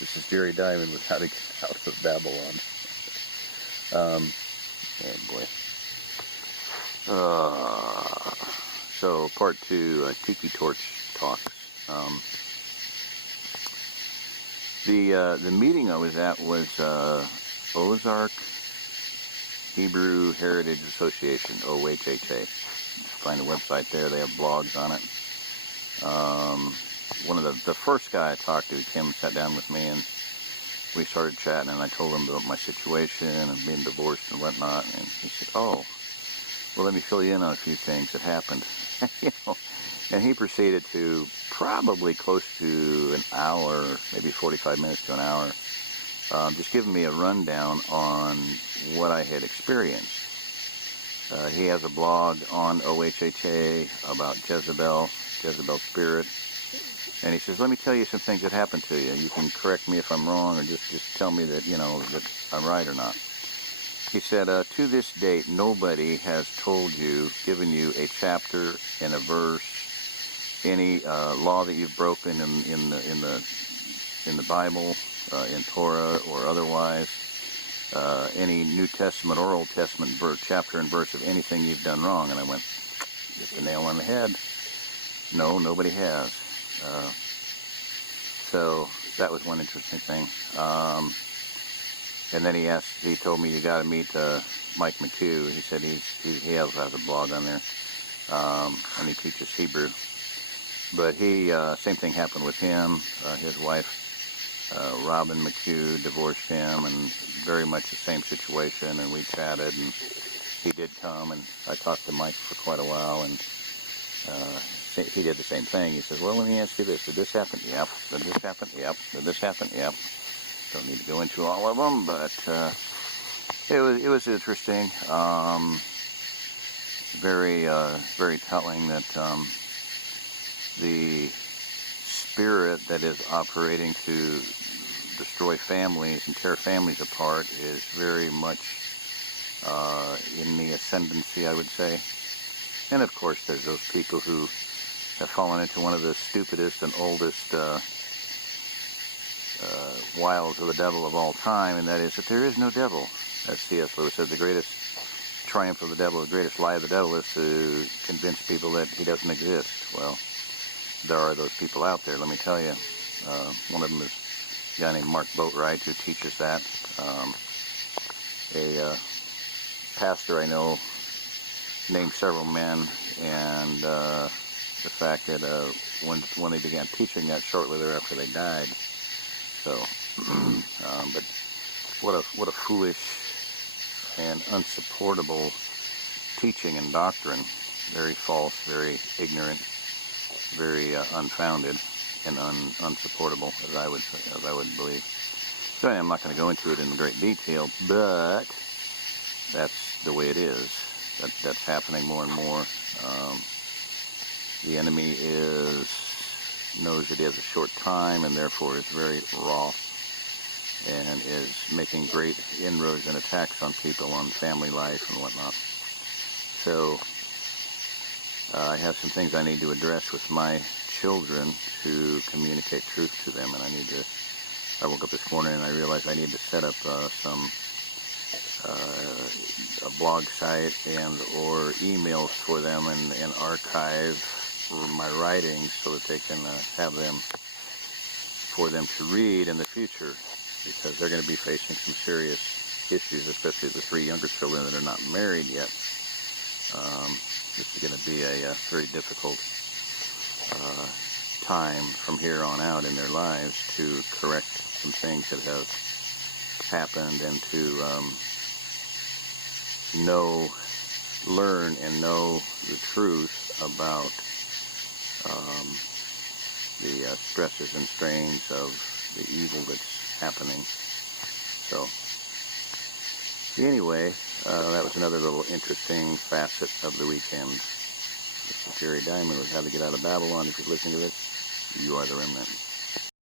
This is Jerry Diamond with How to Get Out of Babylon. Oh boy. So part 2, Tiki Torch talks. The meeting I was at was OzArk Hebrew Heritage Association, OHHA. Find the website there. They have blogs on it. One of the first guy I talked to came and sat down with me, and we started chatting, and I told him about my situation and being divorced and whatnot, and he said, "Oh, well, let me fill you in on a few things that happened." And he proceeded to probably close to an hour, maybe 45 minutes to an hour, just giving me a rundown on what I had experienced. He has a blog on OHHA about Jezebel spirit. And he says, "Let me tell you some things that happened to you. You can correct me if I'm wrong, or just tell me that, that I'm right or not." He said, "To this date, nobody has told you, given you a chapter and a verse, any law that you've broken in the Bible, in Torah or otherwise, any New Testament or Old Testament chapter and verse of anything you've done wrong." And I went, "Just a nail on the head. No, nobody has." So that was one interesting thing. And then he told me, "You got to meet Mike McHugh." He said he also has a blog on there, and he teaches Hebrew. But same thing happened with him. His wife, Robin McHugh, divorced him, and very much the same situation. And we chatted, and he did come, and I talked to Mike for quite a while, and he did the same thing. He says, "Well, let me ask you this. Did this happen?" "Yep." "Did this happen?" "Yep." "Did this happen?" "Yep." Don't need to go into all of them, but it was interesting. Very telling that the spirit that is operating to destroy families and tear families apart is very much in the ascendancy, I would say. And of course, there's those people who have fallen into one of the stupidest and oldest wiles of the devil of all time, and that is that there is no devil. As C.S. Lewis said, the greatest triumph of the devil, the greatest lie of the devil is to convince people that he doesn't exist. Well, there are those people out there, let me tell you. One of them is a guy named Mark Boatwright, who teaches that. A pastor I know named several men, and the fact that when they began teaching that, shortly thereafter they died. So, but what a foolish and unsupportable teaching and doctrine. Very false, very ignorant, very unfounded, and unsupportable, as I would believe. So I'm not going to go into it in great detail, but that's the way it is. That's happening more and more. The enemy knows that he has a short time, and therefore is very wroth and is making great inroads and attacks on people, on family life and whatnot. So I have some things I need to address with my children to communicate truth to them, and I woke up this morning and I realized I need to set up a blog site or emails for them and archive my writings so that they can have them for them to read in the future, because they're going to be facing some serious issues, especially the 3 younger children that are not married yet. This is going to be a very difficult time from here on out in their lives to correct some things that have happened, and to learn and know the truth about the stresses and strains of the evil that's happening. So anyway, that was another little interesting facet of the weekend. This is Jerry Diamond with How to Get Out of Babylon. If you're listening to this, you are the remnant.